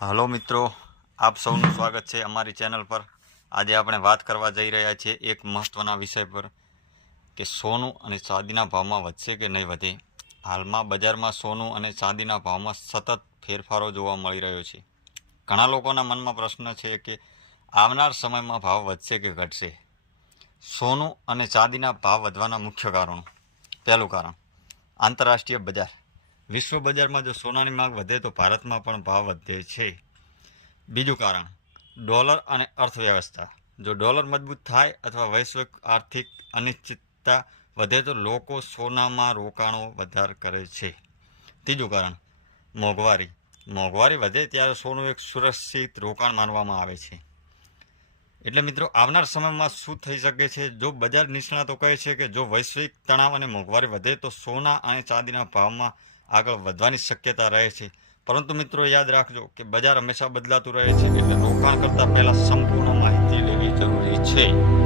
Hello મિત્રો, આપ સૌનું સ્વાગત છે અમારી ચેનલ પર। આજે આપણે વાત કરવા જઈ રહ્યા છીએ એક મહત્ત્વના વિષય પર કે સોનું અને ચાંદીના ભાવમાં વધશે કે નહીં વધે। હાલમાં બજારમાં સોનું અને ચાંદીના ભાવમાં સતત ફેરફારો જોવા મળી રહ્યો છે। ઘણા લોકોના મનમાં પ્રશ્ન છે કે આવનાર સમયમાં ભાવ વધશે કે ઘટશે। સોનું અને ચાંદીના ભાવ વધવાના મુખ્ય કારણો। પહેલું કારણ, આંતરરાષ્ટ્રીય બજાર। વિશ્વ બજારમાં જો સોનાની માંગ વધે તો ભારતમાં પણ ભાવ વધે છે। બીજું કારણ, ડોલર અને અર્થવ્યવસ્થા। જો ડોલર મજબૂત થાય અથવા વૈશ્વિક આર્થિક અનિશ્ચિતતા વધે તો લોકો સોનામાં રોકાણો વધારે કરે છે। ત્રીજું કારણ, મોંઘવારી। મોંઘવારી વધે ત્યારે સોનું એક સુરક્ષિત રોકાણ માનવામાં આવે છે। એટલે મિત્રો, આવનાર સમયમાં શું થઈ શકે છે? જો બજાર નિષ્ણાતો કહે છે કે જો વૈશ્વિક તણાવ અને મોંઘવારી વધે તો સોના અને ચાંદીના ભાવમાં આગળ વધવાની શક્યતા રહે છે। પરંતુ મિત્રો, યાદ રાખજો કે બજાર હંમેશા બદલાતું રહે છે, એટલે રોકાણ કરતા પહેલા સંપૂર્ણ માહિતી લેવી જરૂરી છે।